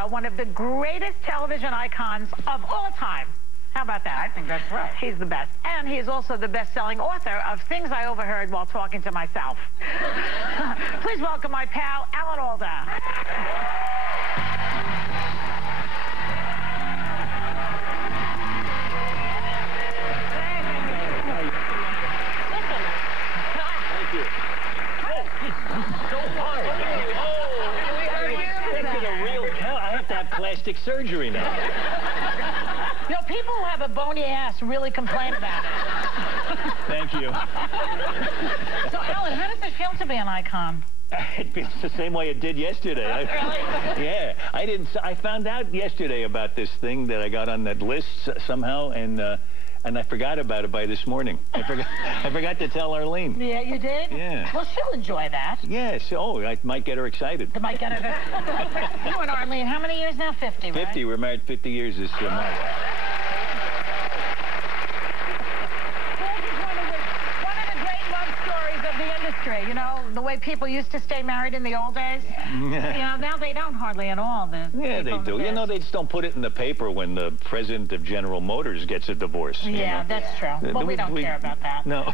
Alda, one of the greatest television icons of all time. How about that? I think that's right. He's the best. And he is also the best-selling author of Things I Overheard While Talking to Myself. Please welcome my pal, Alda. Plastic surgery now. You know, people who have a bony ass really complain about it. Thank you. So, Alan, how does it feel to be an icon? It feels the same way it did yesterday. Really? Yeah. I found out yesterday about this thing that I got on that list somehow, and I forgot about it by this morning. I forgot to tell Arlene. Yeah, you did? Yeah. Well, she'll enjoy that. Yes. Oh, I might get her excited. You might get her. You and Arlene, how many years now? 50, right? 50. We're married 50 years this month. You know, the way people used to stay married in the old days. You know, now they don't hardly at all. Yeah, they do. You know, they just don't put it in the paper when the president of General Motors gets a divorce. Yeah, that's true. Well, we don't care about that. No.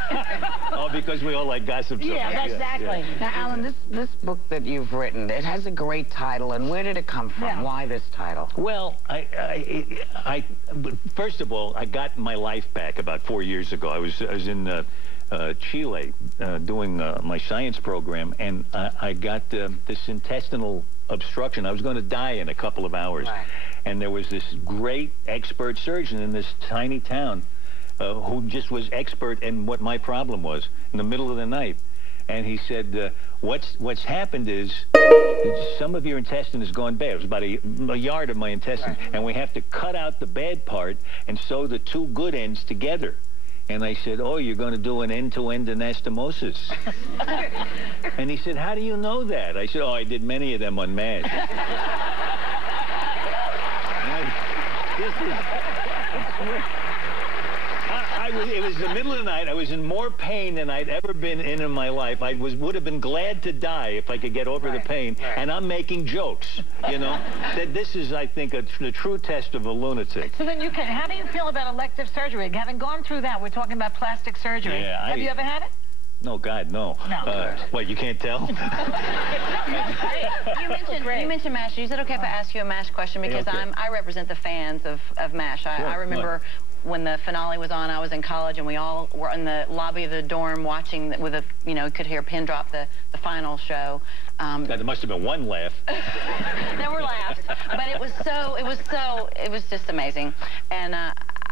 Oh, because we all like gossip. Yeah, exactly. Yeah. Now, Alan, this book that you've written, it has a great title, and where did it come from? Yeah. Why this title? Well, first of all, I got my life back about 4 years ago. I was in Chile doing my science program, and I got this intestinal obstruction. I was going to die in a couple of hours. Right. And there was this great expert surgeon in this tiny town who just was expert in what my problem was in the middle of the night. And he said, what's happened is some of your intestine has gone bad. It was about a yard of my intestine. Right. And we have to cut out the bad part and sew the two good ends together. And I said, oh, you're going to do an end-to-end anastomosis. And he said, how do you know that? I said, oh, I did many of them on MASH. It was the middle of the night. I was in more pain than I'd ever been in my life. I would have been glad to die if I could get over the pain. Right. And I'm making jokes, you know. That this is, I think, the true test of a lunatic. So then how do you feel about elective surgery? Having gone through that, we're talking about plastic surgery. Yeah, have you ever had it? No, God, no. No. What, you can't tell? You mentioned MASH. You said, okay, if I ask you a MASH question, because okay. I represent the fans of MASH. I remember when the finale was on, I was in college, and we all were in the lobby of the dorm watching with a, you know, could hear a pin drop the final show. There must have been one laugh. There were laughs, but it was just amazing. And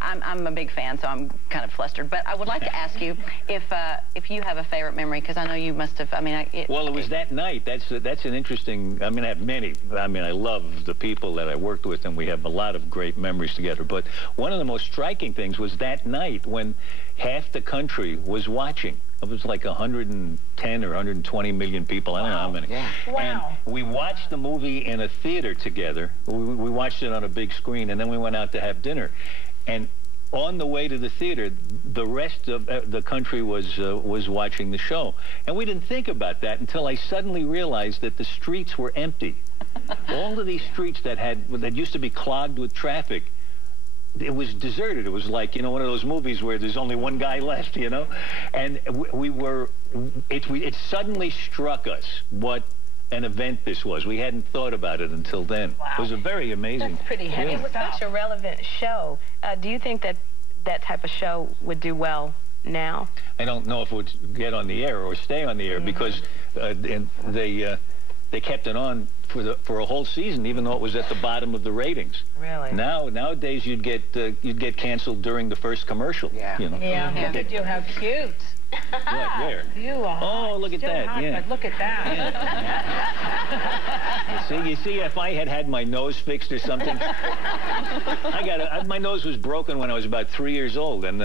I'm a big fan, so I'm kind of flustered. But I would like to ask you if you have a favorite memory, because I know you must have. I mean, well, it was that night. That's an interesting. I mean, I have many. I mean, I love the people that I worked with, and we have a lot of great memories together. But one of the most striking things was that night when half the country was watching. It was like 110 or 120 million people. I don't know how many. Yeah. Wow. And we watched the movie in a theater together. We watched it on a big screen, and then we went out to have dinner. And on the way to the theater, the rest of the country was watching the show. And we didn't think about that until I suddenly realized that the streets were empty. All of these streets that used to be clogged with traffic, it was deserted. It was like, you know, one of those movies where there's only one guy left, you know? And it suddenly struck us what an event this was. We hadn't thought about it until then. Wow. It was a very amazing. That's pretty heavy. It was such a relevant show. Do you think that type of show would do well now? I don't know if it would get on the air or stay on the air because they kept it on for a whole season, even though it was at the bottom of the ratings. Really? Nowadays you'd get canceled during the first commercial. Yeah. You know? Yeah. Look at you, how cute. What, where? You are hot. Oh, look at that. Hot, yeah. But look at that. Yeah. You see, if I had my nose fixed or something, my nose was broken when I was about 3 years old, and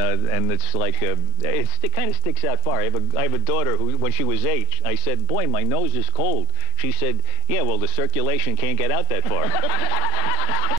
it's like it kind of sticks out far. I have a daughter who, when she was 8, I said, "Boy, my nose is cold." She said, "Yeah, well, the circulation can't get out that far."